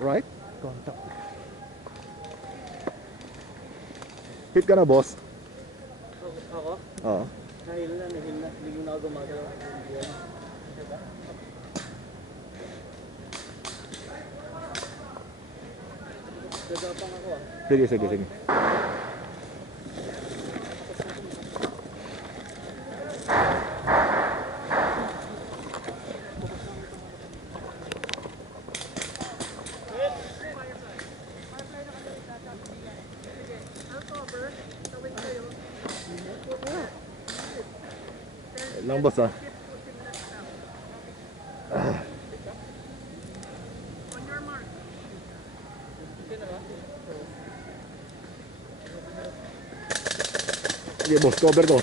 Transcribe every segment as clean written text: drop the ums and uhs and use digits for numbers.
Right? Contact. Hit ka na, boss? Ako? Oo. Nahil na. Hindi ko na ako gumagalaw. Gagapang ako ah. Sige. Lang, boss, ah. Sige, boss, cover ko.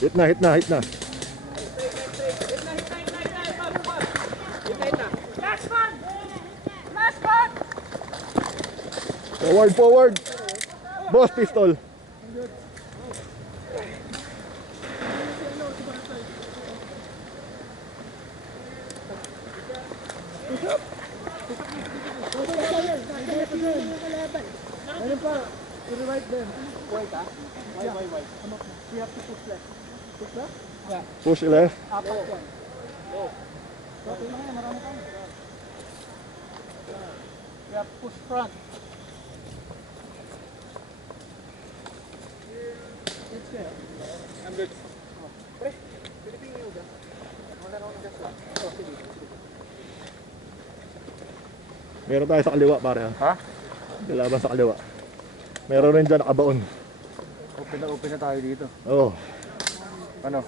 Hit na. Forward. Boss, pistol. Ano pa? I-revive them. Why ka? Why? We have to push left. Push left? Yeah. Push left. Apat yan. Go. Okay lang yan, marami kami. We have to push front. Let's go. I'm good. Pre, Pilipino yung gas. Wala na ako ng gas lang. Oh, sige. Meron tayo sa kaliwa, pare. Ha? Kalaban sa kaliwa. Meron rin dyan nakabaon. Open na tayo dito. Oo. Ano?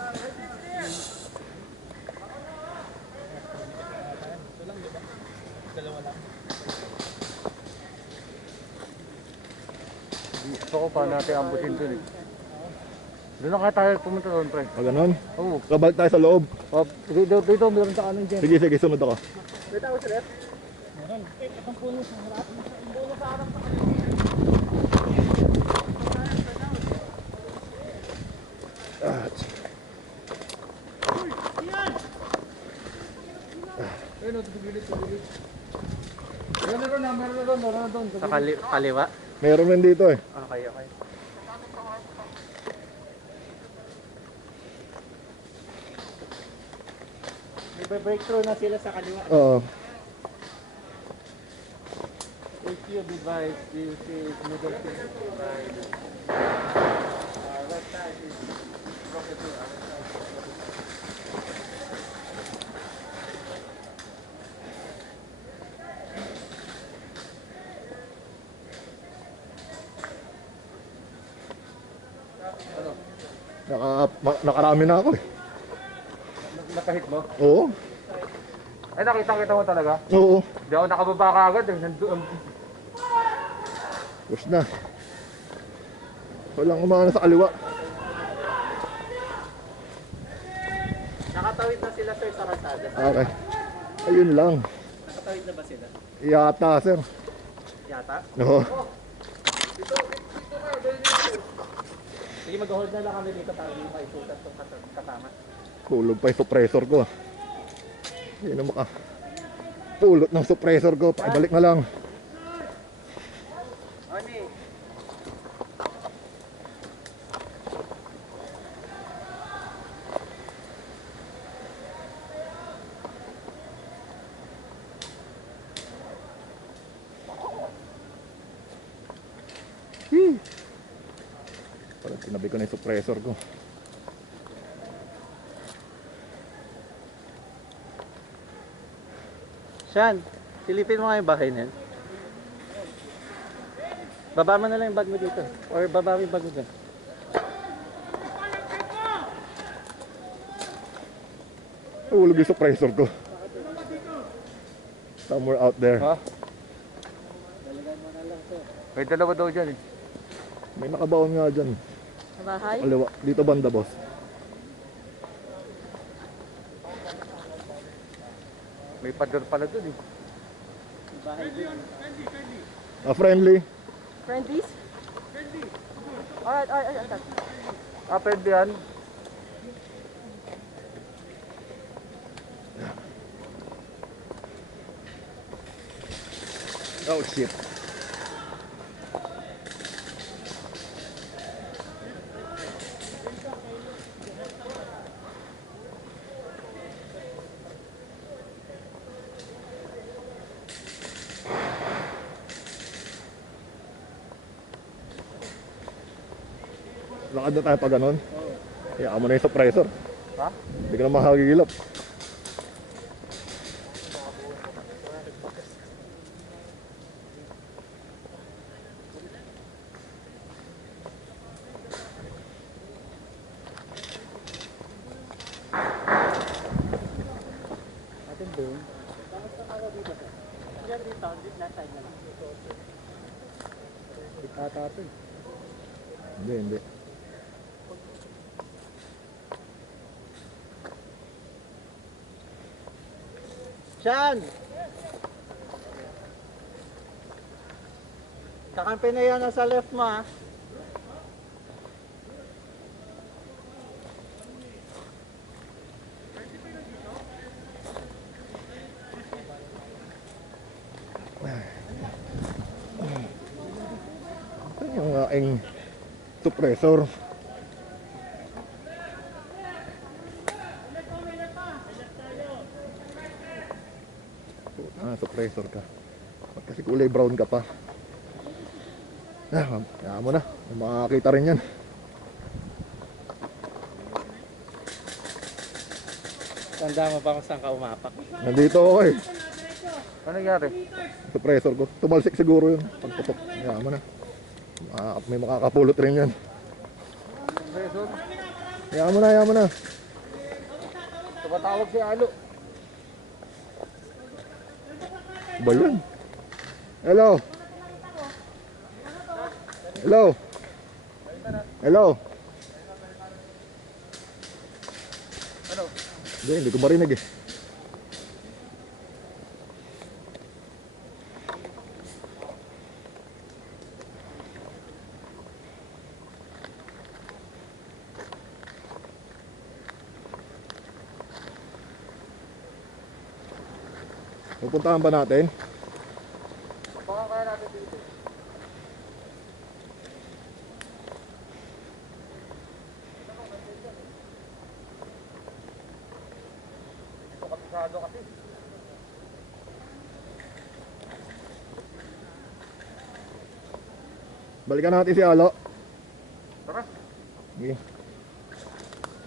Dalawa lang. Gusto ko pa natin ambutin dun eh. Doon na kaya tayo pumunta doon, pre. O ganun? Oo. Kabalik tayo sa loob. Dito meron sa kanan dyan. Sige, sunod ako. Wait ako sa left. Meron. Itong puno sa harap. Puno sa harap. Meron doon. Sa kaliwa? Meron rin dito eh. Okay. May breakthrough na sila sa kaliwa. Oo. If you divide, you see middle thing. Left side is rocket to other side. Nakarami na ako eh. Nakahit mo? Oo. Ay, nakita mo talaga? Oo. Hindi ako nakababa ka agad eh. Push na. Walang umano sa kaliwa. Nakatawid na sila sir sa kalsada. Okay. Ayun lang. Nakatawid na ba sila? Yata, sir. Yata? Oo. Sige, mag-hold na lang kami dito para hindi maisutat itong katama. Tulog pa yung suppressor ko. Hindi na maka pulot ng suppressor ko. Pakibalik na lang. Ani? Parang tinabi ko na yung suppressor ko. Sean, silipin mo nga yung bahay na yan. Baba mo na lang yung bag mo dito. Or baba mo yung bag mo dyan. Hulog yung suppressor ko. Somewhere out there. Ha? Dalagan mo na lang sir. May dalawa daw dyan eh. May nakabaon nga dyan. Sa bahay? Kaliwa. Dito banda, boss. May pader pala dun eh. Bahay din. Friendly. Friendlies? Friendly. Alright. Ah, pwede yan. Oh shit. Lakad na tayo pa ganun. Kaya mo na yung suppressor. Ha? Hindi ka na makakagilap. Atin doon. Itata ito eh. Hindi, hindi. Sean! Kakampi na yan nasa left mo ha. Ito yung aking suppressor. Suppressor ka. Ba't kasi kulay brown ka pa? Kaya mo na. Makakita rin yan. Tanda mo pa kung saan ka umapak. Nandito ako eh. Ano nangyari? Suppressor ko. Tumalsik siguro yun. Pagputok. Kaya mo na. May makakapulot rin yan. Presor. Kaya mo na, kaya mo na. Tumatawag si Alo. Ba yun? Hello? Hello? Hello? Ano? Hindi ko marinig eh. Pupuntahan ba natin? Baka kaya natin dito. Ito kapisado kasi. Balikan natin si Alo. Tara. Sige.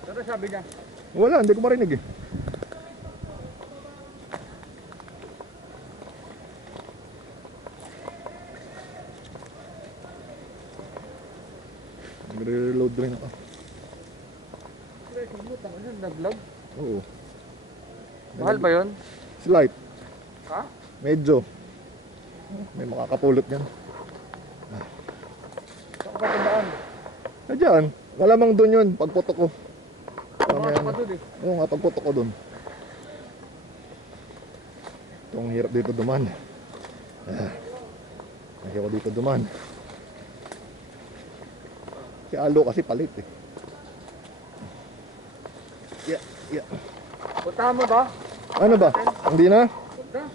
Ano sabi niya? Wala, hindi ko marinig eh. Nagre-reload rin ako. Presor mo, tangan yun, nag-vlog. Oo. Mahal ba yun? Slight. Ha? Medyo. May makakapulot yan. Saan ka tandaan? Diyan. Malamang doon yun. Pagputok ko. Pumasok ka doon eh. Oo nga, pagputok ko doon. Itong hirap dito duman. Ayaw ko dito duman. Si Alo kasi palit eh. Yeah. Puntahan mo ba? Ano ba? Hindi na? Punta.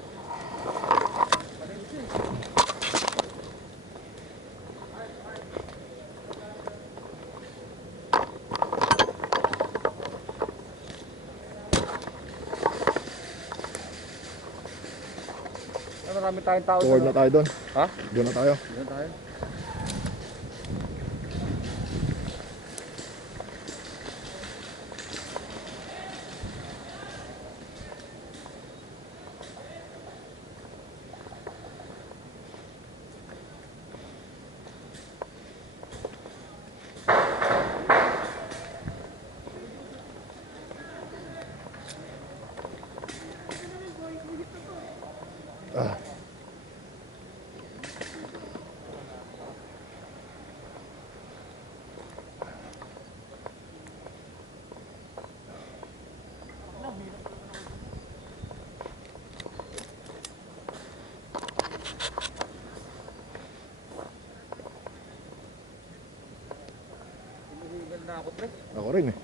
Marami tayong tao. Forward na tayo doon. Ha? Doon na tayo. Doon tayo. Ako rin eh.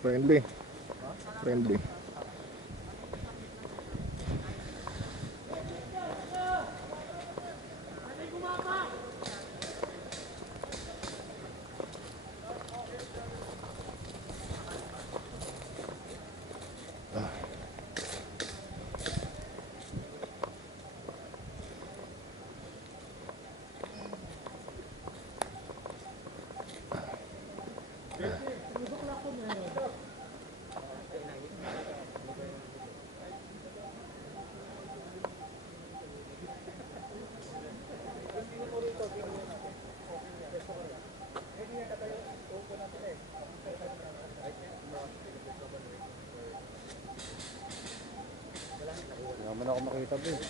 Friendly. Friendly. Hindi naman ako makita ba eh.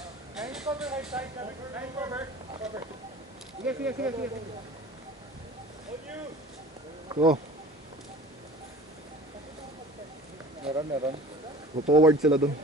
Sige, sige, sige, sige. So, Meron. forward sila dun.